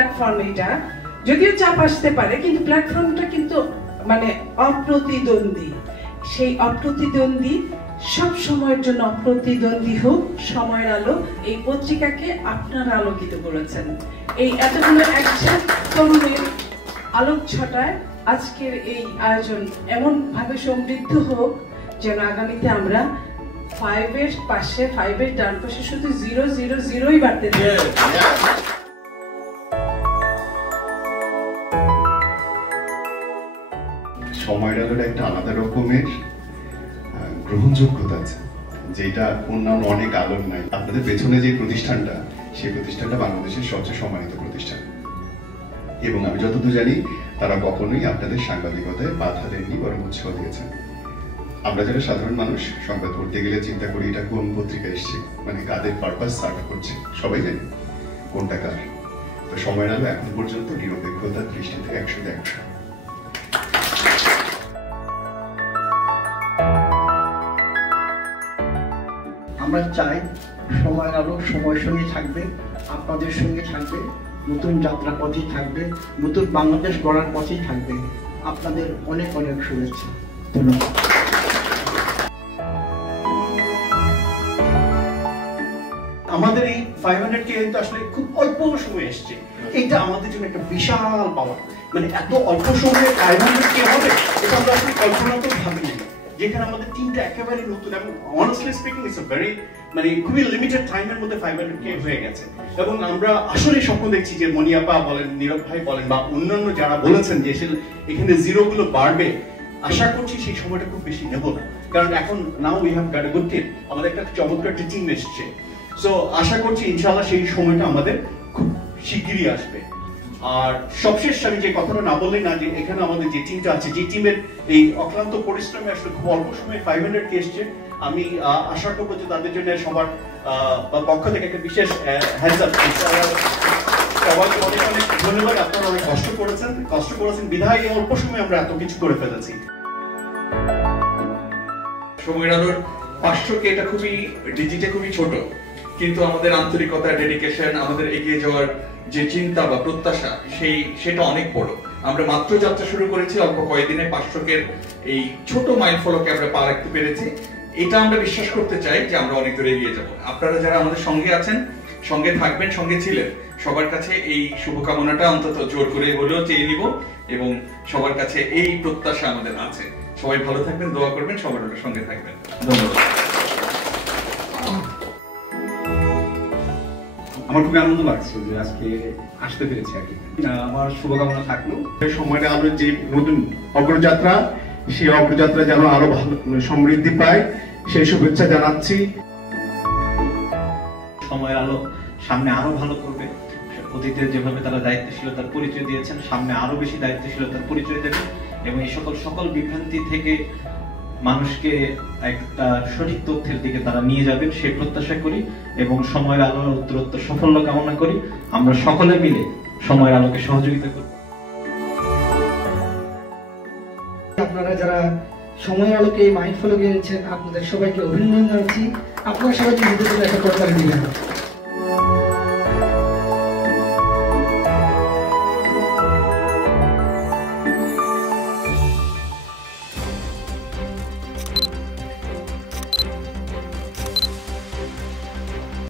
Platform এটা, যদিও চাপ আসতে পারে কিন্তু প্ল্যাটফর্মটা কিন্তু মানে অপ্রতিদ্বন্দ্বী। সেই অপ্রতিদ্বন্দ্বী সব সময়ের জন্য অপ্রতিদ্বন্দ্বী হোক সময়ের আলো। এই পত্রিকাকে আপনারা আলোকিত করেছেন। এই এতগুলো একসাথে তরুণের আলোক ছটায় আজকের এই আয়োজন এমন ভাবে সমৃদ্ধ হোক যেন আগামীতে আমরা 5-এর পাশে 5-এর ডান পাশে শুধু 0-0-0ই বাড়তে চাই। সময়ের আলোর একটা আলাদা রকমের গ্রহণযোগ্যতা আছে, যেটা অন্যান্য অনেক আলোর নাই। আপনাদের পেছনে যে প্রতিষ্ঠানটা, সেই প্রতিষ্ঠানটা বাংলাদেশের সবচেয়ে সম্মানিত প্রতিষ্ঠান, এবং আমি যতদূর জানি তারা কখনোই আপনাদের সাংবাদিকতায় বাধা দেননি, বরং উৎসাহ দিয়েছেন। আমরা যারা সাধারণ মানুষ সংবাদ পড়তে গেলে চিন্তা করি এটা কোন পত্রিকা এসছে, মানে কাদের পারপাস সার্ভ করছে, সবাই জানি কোনটা কার। তো সময়ের আলো এখন পর্যন্ত নিরপেক্ষতার দৃষ্টিতে 100-তে 100। আমরা চাই সময়ের আলো সময়ের সঙ্গে থাকবে, আপনাদের সঙ্গে থাকবে, নতুন যাত্রা পথেই থাকবে, নতুন বাংলাদেশ গড়ার পথেই থাকবে। আপনাদের অনেক অনেক শুভেচ্ছা, ধন্যবাদ। আমাদের এই 500K তো আসলে খুব অল্প সময় এসছে, এটা আমাদের জন্য একটা বিশাল পাওয়া। মানে এত অল্প সময়ে 500K হবে এটা আমরা আসলে কল্পনা তো ভাবিনি, যেখানে আমাদের টিমটা একেবারে নতুন, এবং অনেস্টলি স্পিকিং ইটস ভেরি মানে খুবই লিমিটেড টাইমের মধ্যে 500K হয়ে গেছে। এবং আমরা আসলে স্বপ্ন দেখছি যে মনিয়াপা বলেন, নীরব ভাই বলেন, বা অন্যান্য যারা বলেছেন যে এখানে জিরোগুলো বাড়বে, আশা করছি সেই সময়টা খুব বেশি নেব না, কারণ এখন now we have got a good team, আমাদের একটা চমৎকার টিম এসছে। সো আশা করছি ইনশাআল্লাহ সেই সময়টা আমাদের খুব শিগগিরই আসবে। আর সবশেষ আমি যে কথাটা না বললেই না, যে এখানে আমাদের যে টিমটা আছে, যে টিমের এই অক্লান্ত পরিশ্রমে আসলে খুব অল্প সময়ে 500K এসছে, আমি আশা করবো যে তাদের জন্য সবার পক্ষ থেকে একটা বিশেষ হ্যান্ডস আপ। সবাইকে অনেক অনেক ধন্যবাদ, আপনারা অনেক কষ্ট করেছেন বিধায় এই অল্প সময়ে আমরা এত কিছু করে ফেলেছি। সময়ের আলোর 500K এটা খুবই ডিজিটে খুবই ছোট, কিন্তু আমাদের আন্তরিকতা, ডেডিকেশন, আমাদের এগিয়ে যাওয়ার যে চিন্তা বা প্রত্যাশা সেটা অনেক বড়। আমরা মাত্র যাত্রা শুরু করেছি, অল্প কয়েকদিনে 500K এই ছোট মাইল ফলকে আমরা পা রাখতে পেরেছি। এটা আমরা বিশ্বাস করতে চাই যে আমরা অনেক দূরে এগিয়ে যাব। আপনারা যারা আমাদের সঙ্গে আছেন, সঙ্গে থাকবেন, সঙ্গে ছিলেন, সবার কাছে এই শুভকামনাটা অন্তত জোর করে হলেও চেয়ে নিব, এবং সবার কাছে এই প্রত্যাশা আমাদের আছে। সবাই ভালো থাকবেন, দোয়া করবেন, সবার সঙ্গে থাকবেন। ধন্যবাদ। আমার খুবই আনন্দ লাগছে যে আজকে আসতে পেরেছি আর কি। আমার শুভকামনা থাকলো সময়ের আলোর যে নতুন অগ্রযাত্রা, সেই অগ্রযাত্রা যেন আরো ভালো সমৃদ্ধি পায়, সেই শুভেচ্ছা জানাচ্ছি। সময়ের আলো সামনে আরো ভালো করবে। অতীতে যেভাবে তারা দায়িত্বশীলতার পরিচয় দিয়েছেন, সামনে আরো বেশি দায়িত্বশীলতার পরিচয় দেবে, এবং এই সকল বিভ্রান্তি থেকে মানুষকে একটা সঠিক তথ্যের দিকে তারা নিয়ে যাবেন সেই প্রত্যাশা করি, এবং সময়ের আলোর উত্তরোত্তর সাফল্য কামনা করি। আমরা সকলে মিলে সময়ের আলোকে সহযোগিতা করব। আপনারা যারা সময়ের আলোকে মাইন্ড ফলো করেছেন, আপনাদের সবাইকে অভিনন্দন জানাচ্ছি। আপনারা সবাই ভিডিওটা দেখা করতে দিবেন।